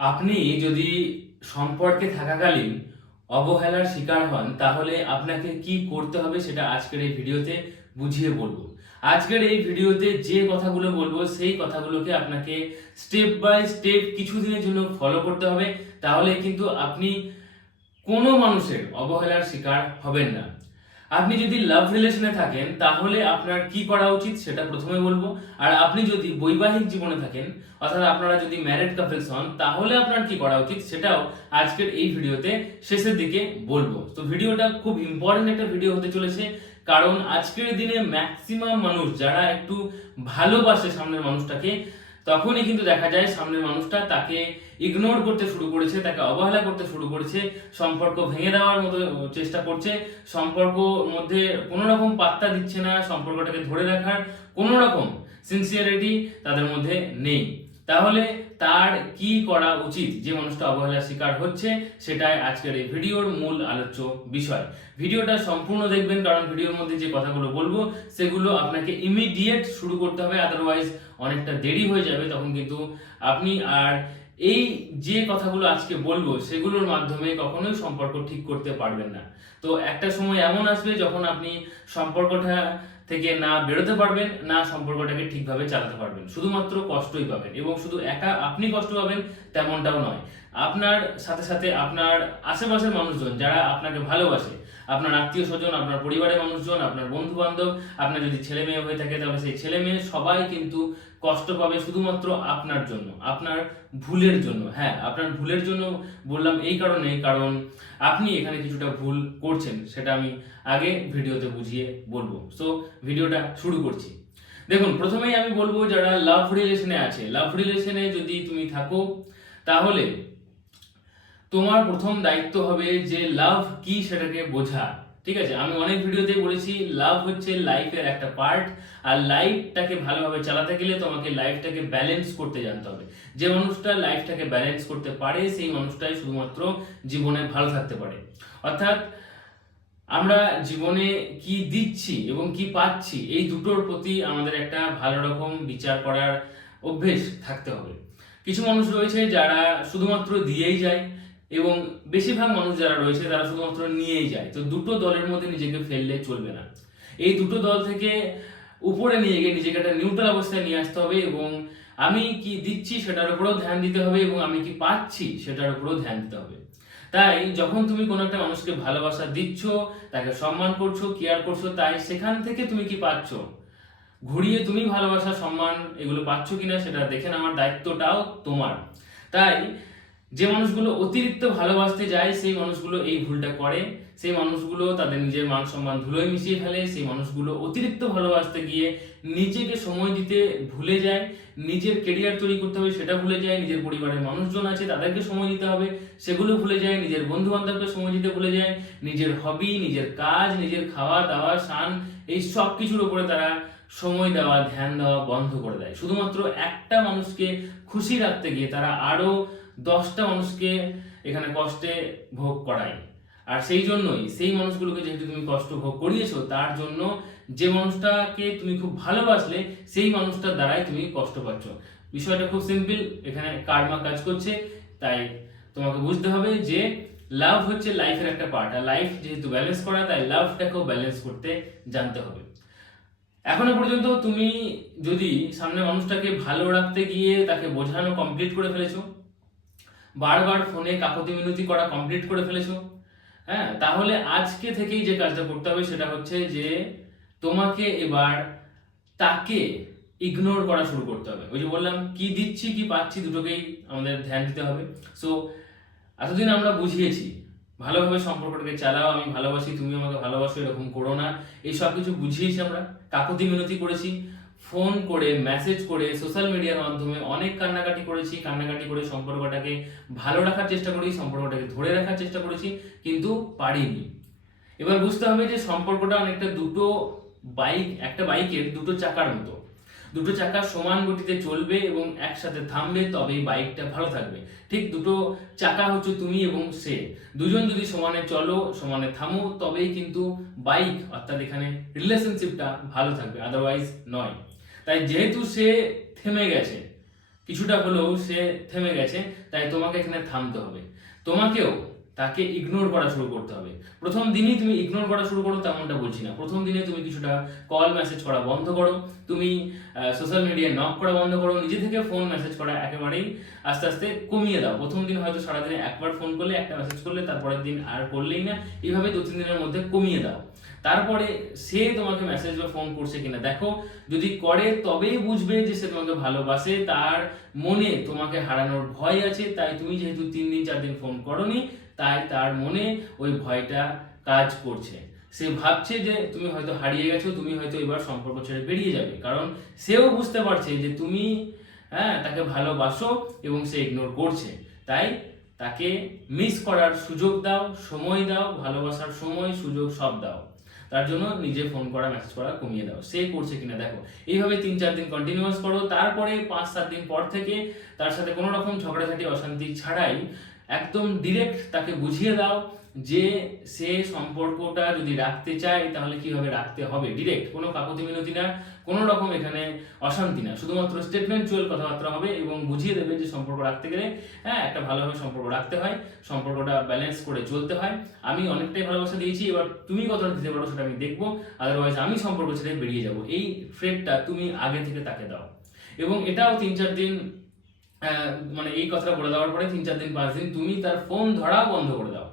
আপনি যদি সম্পর্কে থাকাকালীন অবহেলার শিকার হন, তাহলে আপনাকে কি করতে হবে সেটা আজকের এই ভিডিওতে বুঝিয়ে বলব। আজকের এই ভিডিওতে যে কথাগুলো বলব, সেই কথাগুলোকে আপনাকে স্টেপ বাই স্টেপ কিছুদিনের জন্য ফলো করতে হবে। তাহলে কিন্তু আপনি কোনো মানুষের অবহেলার শিকার হবেন না। আপনি যদি লাভ রিলেশনে থাকেন, তাহলে আপনার কি করা উচিত সেটা প্রথমে বলব। আর আপনি যদি বৈবাহিক জীবনে থাকেন, অর্থাৎ আপনারা যদি ম্যারিড কাপলস হন, তাহলে আপনার কি করা উচিত সেটাও আজকের এই ভিডিওতে শেষের দিকে বলব। তো ভিডিওটা খুব ইম্পর্টেন্ট একটা ভিডিও হতে চলেছে, কারণ আজকের দিনে ম্যাক্সিমাম মানুষ যারা একটু ভালোবাসে সামনের মানুষটাকে, তখনই কিন্তু দেখা যায় সামনের মানুষটা তাকে ইগনোর করতে শুরু করেছে, তাকে অবহেলা করতে শুরু করেছে, সম্পর্ক ভেঙে দেওয়ার মতো চেষ্টা করছে, সম্পর্ক মধ্যে কোনো রকম পাত্তা দিচ্ছে না, সম্পর্কটাকে ধরে রাখার কোনো রকম সিনসিয়ারিটি তাদের মধ্যে নেই। তাহলে তার কি করা উচিত? যে মানুষটা অবহেলার শিকার হচ্ছে, সেটাই আজকের এই ভিডিওর মূল আলোচ্য বিষয়। ভিডিওটা সম্পূর্ণ দেখবেন, কারণ ভিডিওর মধ্যে যে কথাগুলো বলব, সেগুলো আপনাকে ইমিডিয়েট শুরু করতে হবে আদারওয়াইজ অনেকটা দেরি হয়ে যাবে, তখন কিন্তু আপনি আর এই যে কথাগুলো আজকে বলব, সেগুলোর মাধ্যমে কখনোই সম্পর্ক ঠিক করতে পারবেন না। তো একটা সময় এমন আসবে যখন আপনি সম্পর্কটা থেকে না বেরোতে পারবেন, না সম্পর্কটাকে ঠিকভাবে চালাতে পারবেন। শুধুমাত্র কষ্টই পাবেন এবং শুধু একা আপনি কষ্ট পাবেন তেমনটাও নয়। আপনার সাথে সাথে আপনার আশেপাশের মানুষজন যারা আপনাকে ভালোবাসে আপনার আত্মীয় স্বজন, আপনার পরিবারের মানুষজন, আপনার বন্ধু বান্ধব আপনার যদি ছেলে মেয়ে হয়ে থাকে তাহলে সেই ছেলে মেয়ে সবাই কিন্তু কষ্ট পাবে শুধুমাত্র আপনার জন্য, আপনার ভুলের জন্য। হ্যাঁ আপনার ভুলের জন্য বললাম এই কারণে কারণ আপনি এখানে কিছুটা ভুল করছেন, সেটা আমি আগে ভিডিওতে বুঝিয়ে বলব। সো ভিডিওটা শুরু করছি। দেখুন, প্রথমেই আমি বলব যারা লাভ রিলেশনে আছে লাভ রিলেশনে যদি তুমি থাকো, তাহলে তোমার প্রথম দায়িত্ব হবে যে লাভ কি সেটাকে বোঝা। ঠিক আছে? আমি অনেক ভিডিওতে বলেছি লাভ হচ্ছে লাইফের একটা পার্ট আর লাইফটাকে ভালোভাবে চালাতে গেলে তোমাকে লাইফটাকে ব্যালেন্স করতে জানতে হবে। যে মানুষটা লাইফটাকে ব্যালেন্স করতে পারে, সেই মানুষটাই শুধুমাত্র জীবনে ভালো থাকতে পারে। অর্থাৎ আমরা জীবনে কি দিচ্ছি এবং কি পাচ্ছি, এই দুটোর প্রতি আমাদের একটা ভালো রকম বিচার করার অভ্যেস থাকতে হবে। কিছু মানুষ রয়েছে যারা শুধুমাত্র দিয়েই যায় এবং বেশিরভাগ মানুষ যারা রয়েছে, তারা শুধুমাত্র নিয়েই যায়। তো দুটো দলের মধ্যে নিজেকে ফেললে চলবে না। এই দুটো দল থেকে উপরে নিয়ে গিয়ে নিজেকে একটা নিউট্রাল অবস্থায় নিয়ে আসতে হবে এবং আমি কি দিচ্ছি সেটার উপরেও ধ্যান দিতে হবে এবং আমি কি পাচ্ছি সেটার উপরেও ধ্যান দিতে হবে। তাই যখন তুমি কোনো একটা মানুষকে ভালোবাসা দিচ্ছ, তাকে সম্মান করছ কেয়ার করছ, তাই সেখান থেকে তুমি কি পাচ্ছ? ঘুরিয়ে তুমি ভালোবাসা, সম্মান এগুলো পাচ্ছ কিনা সেটা দেখে নেওয়ার দায়িত্বটাও তোমার। তাই যে মানুষগুলো অতিরিক্ত ভালোবাসতে যায়, সেই মানুষগুলো এই ভুলটা করে। সেই মানুষগুলো তাদের নিজের মান সম্মান ধুলোয় মিশিয়ে ফেলে। সেই মানুষগুলো অতিরিক্ত ভালোবাসতে গিয়ে নিজেকে সময় দিতে ভুলে যায়। নিজের কেরিয়ার তৈরি করতে হবে, সেটা ভুলে যায়। নিজের পরিবারের মানুষজন আছে, তাদেরকে সময় দিতে হবে, সেগুলো ভুলে যায়। নিজের বন্ধু বান্ধবকে সময় দিতে ভুলে যায়। নিজের হবি নিজের কাজ, নিজের খাওয়া, দাওয়া শান এই সব কিছুর উপরে তারা সময় দেওয়া, ধ্যান দেওয়া বন্ধ করে দেয়। শুধুমাত্র একটা মানুষকে খুশি রাখতে গিয়ে তারা আরও দশটা মানুষকে এখানে কষ্টে ভোগ করায়। আর সেই জন্যই, সেই মানুষগুলোকে যেহেতু তুমি কষ্ট ভোগ করিয়েছো, তার জন্য যে মানুষটাকে তুমি খুব ভালোবাসলে, সেই মানুষটার দ্বারাই তুমি কষ্ট পাচ্ছ। বিষয়টা খুব সিম্পল এখানে কার্মা কাজ করছে, তাই তোমাকে বুঝতে হবে যে লাভ হচ্ছে লাইফের একটা পার্ট আর লাইফ যেহেতু ব্যালেন্স করা, তাই লাভটাকেও ব্যালেন্স করতে জানতে হবে। এখনও পর্যন্ত তুমি যদি সামনে মানুষটাকে ভালো রাখতে গিয়ে তাকে বোঝানো কমপ্লিট করে ফেলেছো বারবার ফোনে কাকতি মিনতি করা কমপ্লিট করে ফেলেছো? হ্যাঁ তাহলে আজকে থেকেই যে কাজটা করতে হবে সেটা হচ্ছে যে তোমাকে এবার তাকে ইগনোর করা শুরু করতে হবে। ওই যে বললাম, কি দিচ্ছি, কি পাচ্ছি দুটোকেই আমাদের ধ্যান দিতে হবে। সো এতদিন আমরা বুঝিয়েছি, ভালোভাবে সম্পর্কটাকে চালাও, আমি ভালোবাসি, তুমি আমাকে ভালোবাসো, এরকম করো না। এই সব কিছু বুঝিয়েছি আমরা, কাকতি মিনতি করেছি। ফোন করে মেসেজ করে সোশ্যাল মিডিয়ার মাধ্যমে অনেক কান্নাকাটি করেছি, কান্নাকাটি করে সম্পর্কটাকে ভালো রাখার চেষ্টা করেছি, সম্পর্কটাকে ধরে রাখার চেষ্টা করেছি, কিন্তু পারিনি। এবার বুঝতে হবে যে সম্পর্কটা অনেকটা দুটো বাইক একটা বাইকের দুটো চাকার মতো। দুটো চাকা সমান গতিতে চলবে এবং একসাথে থামবে, তবেই বাইকটা ভালো থাকবে। ঠিক দুটো চাকা হচ্ছে তুমি এবং সে। দুজন যদি সমানে চলো, সমানে থামো, তবেই কিন্তু বাইক অর্থাৎ এখানে রিলেশনশিপটা ভালো থাকবে আদারওয়াইজ নয়। তাই যেহেতু সে থেমে গেছে, কিছুটা হলেও সে থেমে গেছে, তাই তোমাকে এখানে থামতে হবে। তোমাকেও তাকে ইগনোর করা শুরু করতে হবে। প্রথম দিনই তুমি ইগনোর করা শুরু করো, তেমনটা বলছি না। প্রথম দিনে তুমি কিছুটা কল মেসেজ করা বন্ধ করো। তুমি সোশ্যাল মিডিয়ায় নক করা বন্ধ করো। নিজে থেকে ফোন মেসেজ করা একেবারেই আস্তে আস্তে কমিয়ে দাও। প্রথম দিন হয়তো সারাদিনে একবার ফোন করলে, একটা মেসেজ করলে, তারপরের দিন আর করলেই না। এইভাবে দু তিন দিনের মধ্যে কমিয়ে দাও। তারপরে সে তোমাকে মেসেজ বা ফোন করছে কিনা। দেখো, যদি করে তবেই বুঝবে যে সে তোমাকে ভালোবাসে, তার মনে তোমাকে হারানোর ভয় আছে, তাই তুমি যেহেতু তিন দিন, চার দিন ফোন করনি, তাই তার মনে ওই ভয়টা কাজ করছে। সে ভাবছে যে তুমি হয়তো হারিয়ে গেছো, তুমি হয়তো এবার সম্পর্ক ছেড়ে বেরিয়ে যাবে। কারণ সেও বুঝতে পারছে যে তুমি হ্যাঁ তাকে ভালোবাসো এবং সে ইগনোর করছে। তাই তাকে মিস করার সুযোগ দাও, সময় দাও, ভালোবাসার সময়, সুযোগ সব দাও। তার জন্য নিজে ফোন করা মেসেজ করা কমিয়ে দাও। সে করছে কিনা দেখো। এইভাবে তিন চার দিন কন্টিনিউয়াস করো। তারপরে পাঁচ সাত দিন পর থেকে তার সাথে কোনো রকম ঝগড়াঝাটি, অশান্তি ছাড়াই একদম ডিরেক্ট তাকে বুঝিয়ে দাও যে সে সম্পর্কটা যদি রাখতে চায়, তাহলে কীভাবে রাখতে হবে? ডিরেক্ট কোনো কাকতি মিনতি না, কোনো রকম এখানে অশান্তি না। শুধুমাত্র স্টেটমেন্ট চুয়াল কথাবার্তা হবে এবং বুঝিয়ে দেবে যে সম্পর্ক রাখতে গেলে হ্যাঁ একটা ভালোভাবে সম্পর্ক রাখতে হয়, সম্পর্কটা ব্যালেন্স করে চলতে হয়। আমি অনেকটাই ভালোবাসা দিয়েছি, এবার তুমি কতটা দিতে পারো সেটা আমি দেখব। আদারওয়াইজ আমি সম্পর্ক ছেড়ে বেরিয়ে যাব। এই ফ্রেডটা তুমি আগে থেকে তাকে দাও। এবং এটাও তিন চার দিন মানে এই কথাটা বলে দেওয়ার পরে তিন চার দিন পাঁচ দিন তুমি তার ফোন ধরাও বন্ধ করে দাও।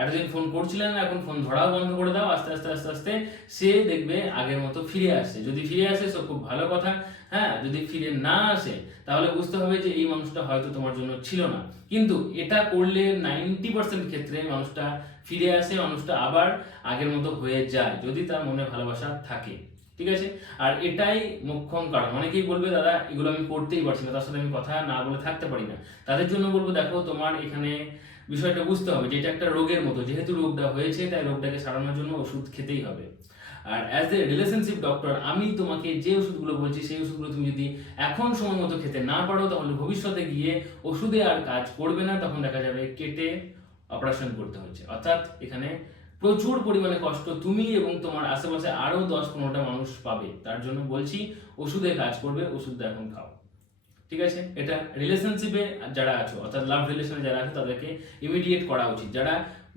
এতদিন ফোন করছিলেন না, এখন ফোন ধরাও বন্ধ করে দাও, আস্তে আস্তে আস্তে আস্তে সে দেখবে আগের মতো ফিরে আসে। যদি ফিরে আসে তো খুব ভালো কথা। হ্যাঁ যদি ফিরে না আসে, তাহলে বুঝতে হবে যে এই মানুষটা হয়তো তোমার জন্য ছিল না। কিন্তু এটা করলে নাইনটি পার্সেন্ট ক্ষেত্রে মানুষটা ফিরে আসে, মানুষটা আবার আগের মতো হয়ে যায়, যদি তার মনে ভালোবাসা থাকে। ঠিক আছে? আর এটাই মোক্ষম কারণ। অনেকেই বলবে, দাদা, এগুলো আমি করতেই পারছি না, তার সাথে আমি কথা না বলে থাকতে পারি না। তাদের জন্য বলব, দেখো, তোমার এখানে বিষয়টা বুঝতে হবে যে, এটা একটা রোগের মতো। যেহেতু রোগটা হয়েছে, তাই রোগটাকে সারানোর জন্য ওষুধ খেতেই হবে। আর অ্যাজ এ রিলেশনশিপ ডক্টর আমি তোমাকে যে ওষুধগুলো বলছি, সেই ওষুধগুলো তুমি যদি এখন সময় মতো খেতে না পারো, তাহলে ভবিষ্যতে গিয়ে ওষুধে আর কাজ করবে না, তখন দেখা যাবে কেটে অপারেশন করতে হচ্ছে। অর্থাৎ এখানে প্রচুর পরিমাণে কষ্ট তুমি এবং তোমার আশেপাশে আরও দশ পনেরোটা মানুষ পাবে। তার জন্য বলছি ওষুধে কাজ করবে, ওষুধটা এখন খাও। ঠিক আছে? এটা রিলেশনশিপে যারা আছো, অর্থাৎ লাভ রিলেশনে যারা আছে, তাদেরকে ইমিডিয়েট করা উচিত। যারা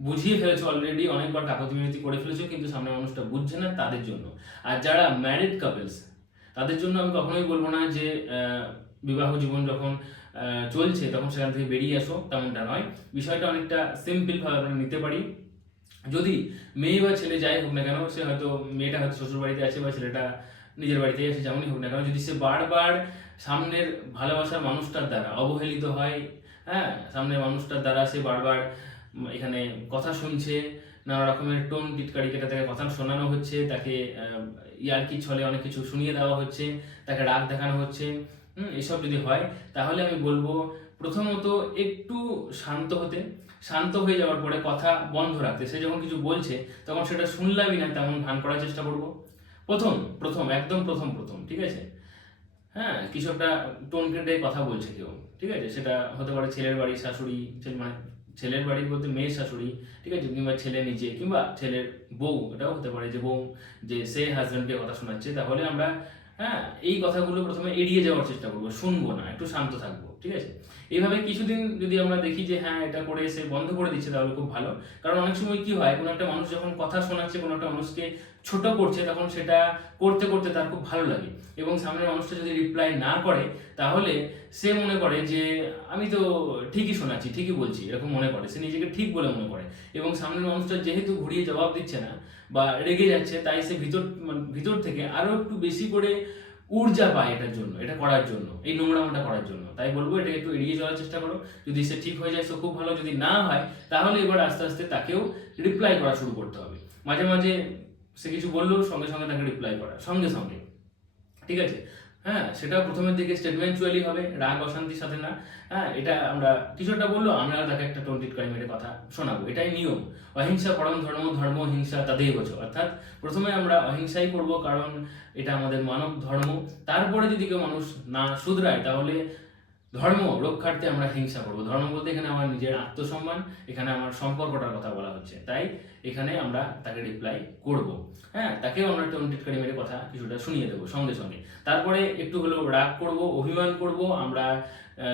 বুঝিয়ে ফেলেছো অলরেডি অনেকবার কাকতি মিনতি করে ফেলেছো, কিন্তু সামনে মানুষটা বুঝছে না তাদের জন্য। আর যারা ম্যারিড কাপলস তাদের জন্য আমি কখনোই বলব না যে বিবাহ জীবন যখন চলছে, তখন সেখান থেকে বেরিয়ে আসো, তেমনটা নয়। বিষয়টা অনেকটা সিম্পল ভাবে আমরা নিতে পারি। যদি মেয়ে বা ছেলে যাই হোক না কেন সে হয়তো মেয়েটা হয়তো শ্বশুর বাড়িতে আছে বা ছেলেটা নিজের বাড়িতে আছে যেমনই হোক না কেন যদি সে বারবার সামনের ভালোবাসার মানুষটার দ্বারা অবহেলিত হয় হ্যাঁ সামনের মানুষটার দ্বারা সে বারবার এখানে কথা শুনছে নানা রকমের টোন টিটকারি কেটে তাকে কথা শোনানো হচ্ছে তাকে ইয়ারকি ছলে অনেক কিছু শুনিয়ে দেওয়া হচ্ছে তাকে রাগ দেখানো হচ্ছে হুম, এসব যদি হয় তাহলে আমি বলব প্রথমত একটু শান্ত হতে শান্ত হয়ে যাওয়ার পরে কথা বন্ধ রাখতে। সে যখন কিছু বলছে, তখন সেটা শুনলামই না, তেমন ভান করার চেষ্টা করব। প্রথম প্রথম, একদম প্রথম প্রথম, ঠিক আছে? হ্যাঁ কিছু একটা টোন কেটে কথা বলছে কেউ, ঠিক আছে? সেটা হতে পারে ছেলের বাড়ি শাশুড়ি মানে ছেলের বাড়ি বলতে মেয়ের শাশুড়ি, ঠিক আছে? কিংবা ছেলে নিজে, কিংবা ছেলের বউ, এটাও হতে পারে যে বউ, যে সে হাজব্যান্ডকে কথা শোনাচ্ছে। তাহলে আমরা হ্যাঁ এই কথাগুলো প্রথমে এড়িয়ে যাওয়ার চেষ্টা করব, শুনব না, একটু শান্ত থাকব, ঠিক আছে? এইভাবে কিছুদিন যদি আমরা দেখি যে হ্যাঁ এটা করে এসে বন্ধ করে দিচ্ছে, তাহলে খুব ভালো। কারণ অনেক সময় কি হয়, কোনো একটা মানুষ যখন কথা শোনাচ্ছে, কোনো একটা মানুষকে ছোট করছে, তখন সেটা করতে করতে তার খুব ভালো লাগে। এবং সামনের মানুষটা যদি রিপ্লাই না করে, তাহলে সে মনে করে যে, আমি তো ঠিকই শোনাচ্ছি, ঠিকই বলছি। এরকম মনে করে। সে নিজেকে ঠিক বলে মনে করে। এবং সামনের মানুষটা যেহেতু ঘুরিয়ে জবাব দিচ্ছে না বা রেগে যাচ্ছে, তাই সে ভিতর ভিতর থেকে আরও একটু বেশি করে ঊর্জা পায় এটার জন্য এটা করার জন্য এই নোংরামটা করার জন্য তাই বলব এটাকে একটু এড়িয়ে চলার চেষ্টা করো যদি সে ঠিক হয়ে যায় সে খুব ভালো যদি না হয় তাহলে এবার আস্তে আস্তে তাকেও রিপ্লাই করা শুরু করতে হবে মাঝে মাঝে সে কিছু বলল সঙ্গে সঙ্গে তাকে রিপ্লাই করা সঙ্গে সঙ্গে ঠিক আছে হ্যাঁ সেটা প্রথমের দিকে স্টেটমেন্টুয়ালি হবে, রাগ অশান্তির সাথে না। হ্যাঁ এটা আমরা কিছুটা বলল, আমরা তাকে একটা টন্টিট টিট করে কথা শোনাবো। এটাই নিয়ম। অহিংসা পরম ধর্ম ধর্ম হিংসা তাদেরই বোঝো। অর্থাৎ প্রথমে আমরা অহিংসাই করব, কারণ এটা আমাদের মানব ধর্ম। তারপরে যদি কেউ মানুষ না শুধরায়, তাহলে ধর্ম রক্ষার্থে আমরা হিংসা করব। ধর্ম বলতে এখানে আমার নিজের আত্মসম্মান, এখানে আমার সম্পর্কটার কথা বলা হচ্ছে। তাই এখানে আমরা তাকে রিপ্লাই করব। হ্যাঁ তাকেও আমরা টোন টিটকারি মেরে কথা কিছুটা শুনিয়ে দেবো সঙ্গে সঙ্গে। তারপরে একটু হলেও রাগ করব, অভিমান করব, আমরা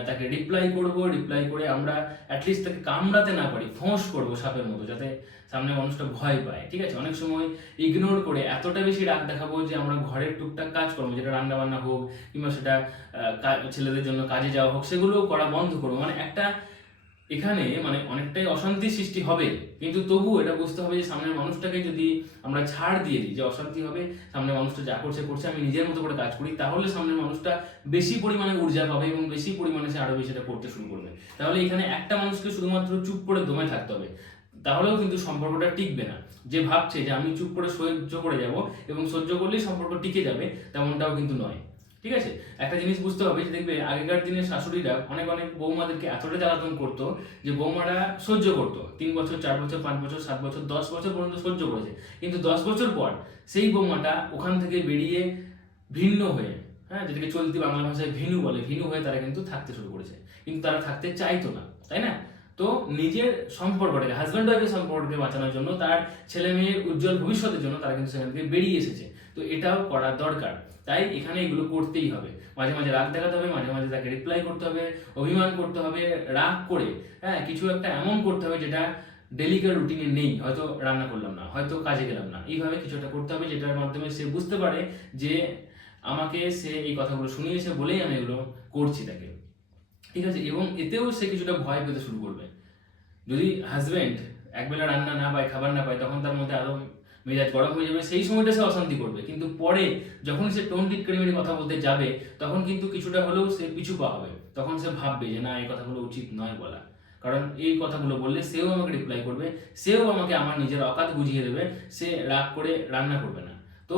তাকে রিপ্লাই করব রিপ্লাই করে আমরা অ্যাটলিস্ট তাকে কামড়াতে না পারি, ফোঁস করব সাপের মতো, যাতে সামনে মানুষটা ভয় পায়, ঠিক আছে? অনেক সময় ইগনোর করে এতটা বেশি রাগ দেখাবো যে আমরা ঘরের টুকটাক কাজ করব, যেটা রান্না বান্না হোক কিংবা সেটা ছেলেদের জন্য কাজে যাওয়া হোক, সেগুলোও করা বন্ধ করব। মানে একটা এখানে মানে অনেকটাই অশান্তির সৃষ্টি হবে, কিন্তু তবু এটা বুঝতে হবে যে সামনের মানুষটাকে যদি আমরা ছাড় দিয়ে দিই, যে অশান্তি হবে, সামনের মানুষটা যা করছে করছে, আমি নিজের মতো করে কাজ করি, তাহলে সামনের মানুষটা বেশি পরিমাণে ঊর্জা পাবে এবং বেশি পরিমাণে সে আরও বেশি এটা করতে শুরু করবে। তাহলে এখানে একটা মানুষকে শুধুমাত্র চুপ করে দমে থাকতে হবে। তাহলেও কিন্তু সম্পর্কটা টিকবে না। যে ভাবছে যে আমি চুপ করে সহ্য করে যাব এবং সহ্য করলেই সম্পর্ক টিকে যাবে, তেমনটাও কিন্তু নয়। ঠিক আছে? একটা জিনিস বুঝতে হবে যে দেখবে, আগেকার দিনের শাশুড়িরা অনেক অনেক বৌমাদেরকে এতটা জ্বালাতন করতো যে বৌমারা সহ্য করতো। তিন বছর, চার বছর, পাঁচ বছর, সাত বছর, দশ বছর পর্যন্ত সহ্য করেছে। কিন্তু দশ বছর পর সেই বৌমাটা ওখান থেকে বেরিয়ে ভিন্ন হয়ে হ্যাঁ যেটাকে চলতি বাংলা ভাষায় ভিনু বলে, ভিনু হয়ে তারা কিন্তু থাকতে শুরু করেছে। কিন্তু তারা থাকতে চাইতো না, তাই না? তো নিজের সম্পর্কটাকে হাজব্যান্ড ওয়াইফের সম্পর্ককে বাঁচানোর জন্য তার ছেলে মেয়ের উজ্জ্বল ভবিষ্যতের জন্য তারা কিন্তু সেখান থেকে বেরিয়ে এসেছে। তো এটাও করা দরকার। তাই এখানে এগুলো করতেই হবে। মাঝে মাঝে রাগ দেখাতে হবে, মাঝে মাঝে তাকে রিপ্লাই করতে হবে, অভিমান করতে হবে, রাগ করে হ্যাঁ কিছু একটা এমন করতে হবে যেটা ডেলিকার রুটিনে নেই। হয়তো রান্না করলাম না, হয়তো কাজে গেলাম না। এইভাবে কিছু একটা করতে হবে যেটার মাধ্যমে সে বুঝতে পারে যে আমাকে সে এই কথাগুলো শুনিয়েছে বলেই আমি এগুলো করছি তাকে। ঠিক আছে? এবং এতেও সে কিছুটা ভয় পেতে শুরু করবে। যদি হাজবেন্ড একবেলা রান্না না পায়, খাবার না পায়, তখন তার মধ্যে আরও মেজাজ গরম হয়ে যাবে, সেই সময়টা সে অশান্তি করবে। কিন্তু পরে যখন সে টোন টিটকারি কথা বলতে যাবে, তখন কিন্তু কিছুটা হলেও সে পিছু পা হবে তখন সে ভাববে যে, না, এই কথাগুলো উচিত নয় বলা। কারণ এই কথাগুলো বললে সেও আমাকে রিপ্লাই করবে, সেও আমাকে আমার নিজের অকাত বুঝিয়ে দেবে, সে রাগ করে রান্না করবে না। তো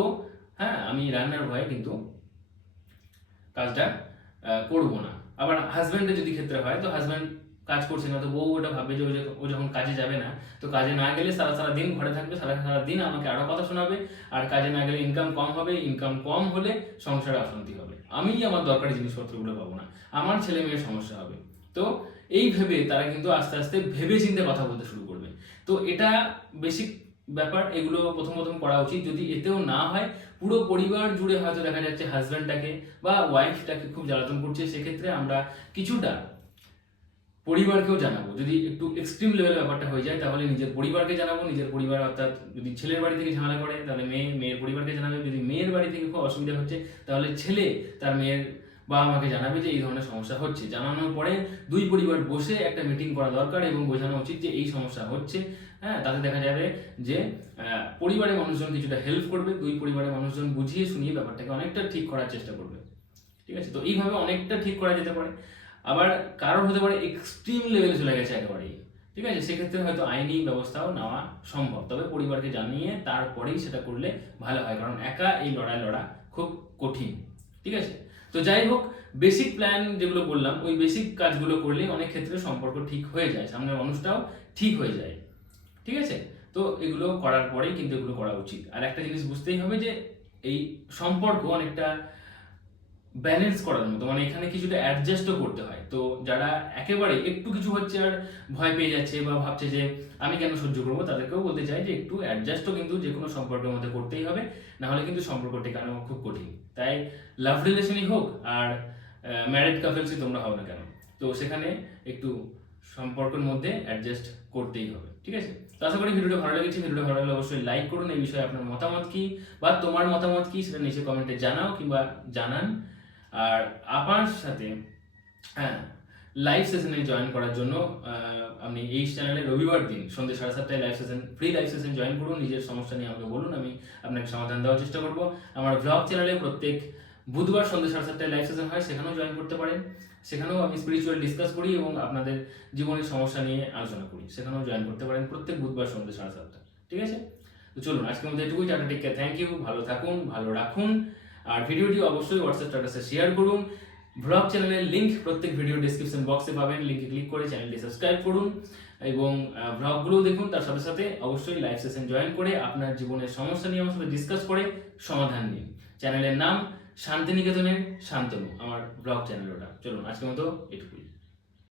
হ্যাঁ আমি রান্নার ভয়ে কিন্তু কাজটা করব না। আবার হাজব্যান্ডের যদি ক্ষেত্রে হয়, তো হাজব্যান্ড কাজ করছে না, তো বউ ওটা ভাববে যে ও যখন- কাজে যাবে না, তো কাজে না গেলে সারা সারা দিন ঘরে থাকবে, সারা সারা দিন আমাকে আরও কথা শোনাবে, আর কাজে না গেলে ইনকাম কম হবে ইনকাম কম হলে সংসারে অশান্তি হবে। আমি আমার দরকারি জিনিসপত্রগুলো পাবো না, আমার ছেলে মেয়ের সমস্যা হবে। তো এই ভেবে তারা কিন্তু আস্তে আস্তে ভেবে চিন্তে কথা বলতে শুরু করবে। তো এটা বেসিক ব্যাপার, এগুলো প্রথম প্রথম করা উচিত। যদি এতেও না হয়, পুরো পরিবার জুড়ে হয়তো দেখা যাচ্ছে হাজব্যান্ডটাকে বা ওয়াইফটাকে খুব জ্বালাতন করছে, সেক্ষেত্রে আমরা কিছুটা পরিবারকেও জানাব। যদি একটু এক্সট্রিম লেভেল ব্যাপারটা হয়ে যায়, তাহলে নিজের পরিবারকে জানাব, নিজের পরিবার অর্থাৎ যদি ছেলের বাড়ি থেকে ঝামেলা করে, তাহলে মেয়ে, মেয়ের পরিবারকে জানাবে। যদি মেয়ের বাড়ি থেকে খুব অসুবিধা হচ্ছে, তাহলে ছেলে তার মেয়ের বাবা মাকে জানাবে যে এই ধরনের সমস্যা হচ্ছে। জানানোর পরে দুই পরিবার বসে একটা মিটিং করা দরকার এবং বোঝানো উচিত যে এই সমস্যা হচ্ছে। হ্যাঁ তাতে দেখা যাবে যে পরিবারের মানুষজন কিছুটা হেল্প করবে, দুই পরিবারের মানুষজন বুঝিয়ে শুনিয়ে ব্যাপারটাকে অনেকটা ঠিক করার চেষ্টা করবে। ঠিক আছে? তো এইভাবে অনেকটা ঠিক করা যেতে পারে। আবার কারোর হতে পারে এক্সট্রিম লেভেলে চলে গেছে একেবারেই। ঠিক আছে? সেক্ষেত্রে হয়তো আইনি ব্যবস্থাও নেওয়া সম্ভব। তবে পরিবারকে জানিয়ে তারপরেই সেটা করলে ভালো হয়। কারণ একা এই লড়াই লড়া খুব কঠিন। ঠিক আছে? তো যাই হোক বেসিক প্ল্যান যেগুলো বললাম, ওই বেসিক কাজগুলো করলে অনেক ক্ষেত্রে সম্পর্ক ঠিক হয়ে যায়। সামনের মানুষটাও ঠিক হয়ে যায়। ঠিক আছে? তো এগুলো করার পরেই কিন্তু এগুলো করা উচিত। আর একটা জিনিস বুঝতেই হবে যে এই সম্পর্ক অনেকটা ব্যালেন্স করার মতো মানে এখানে কিছুটা অ্যাডজাস্টও করতে হয়। তো যারা একেবারে একটু কিছু হচ্ছে আর ভয় পেয়ে যাচ্ছে বা ভাবছে যে আমি কেন সহ্য করব, তাদেরকেও বলতে চাই যে একটু অ্যাডজাস্টও কিন্তু যে কোনো সম্পর্কের মধ্যে করতেই হবে না হলে কিন্তু সম্পর্ক টেকানো খুব কঠিন। তাই লাভ রিলেশনই হোক আর ম্যারিড কাপলসই তোমরা হও না কেন। তো সেখানে একটু সম্পর্কের মধ্যে অ্যাডজাস্ট করতেই হবে, ঠিক আছে? তো আশা করি ভিডিওটা ভালো লেগেছে। ভিডিওটা ভালো লাগলে অবশ্যই লাইক করুন। এই বিষয়ে আপনার মতামত কি বা তোমার মতামত কি সেটা নিচে কমেন্টে জানাও কিংবা জানান। আর আপনার সাথে হ্যাঁ লাইভ সেশনে জয়েন করার জন্য আপনি এই চ্যানেলে রবিবার দিন, সন্ধ্যে সাড়ে সাতটায় live session free live session join করুন, নিজের সমস্যা নিয়ে আমাকে বলুন, আমি আপনাকে সমাধান দেওয়ার চেষ্টা করব। আমার ব্লগ চ্যানেলে প্রত্যেক বুধবার সন্ধ্যে সাড়ে সাতটায় লাইভ সেশন হয়, সেখানেও জয়েন করতে পারেন। সেখানেও আমি স্পিরিচুয়াল ডিসকাস করি এবং আপনাদের জীবনের সমস্যা নিয়ে আলোচনা করি, সেখানেও জয়েন করতে পারেন প্রত্যেক বুধবার সন্ধ্যে সাড়ে সাতটা ঠিক আছে? তো চলুন, আজকের মধ্যে এটুকুই, tata take care thank you ভালো থাকুন, ভালো রাখুন। আর ভিডিওটি অবশ্যই হোয়াটসঅ্যাপ স্ট্যাটাসে শেয়ার করুন। ব্লগ চ্যানেলের লিঙ্ক প্রত্যেক ভিডিও ডিসক্রিপশন বক্সে পাবেন। লিঙ্কে ক্লিক করে চ্যানেলটি সাবস্ক্রাইব করুন এবং ব্লগগুলো দেখুন। তার সাথে সাথে অবশ্যই লাইভ সেশন জয়েন করে আপনার জীবনের সমস্যা নিয়ে আমার সাথে ডিসকাস করে সমাধান নিন। চ্যানেলের নাম শান্তিনিকেতনের শান্তনু, আমার ব্লগ চ্যানেল ওটা। চলুন, আজকের মতো এটুকুই।